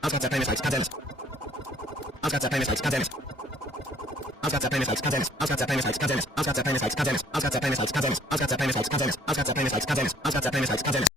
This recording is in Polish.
Ausgangsdateien eines Kaderns. Ausgangsdateien eines Kaderns. Ausgangsdateien eines Kaderns. Ausgangsdateien eines Kaderns. Ausgangsdateien eines Kaderns. Ausgangsdateien eines Kaderns. Ausgangsdateien eines Kaderns. Ausgangsdateien eines Kaderns. Ausgangsdateien eines Kaderns.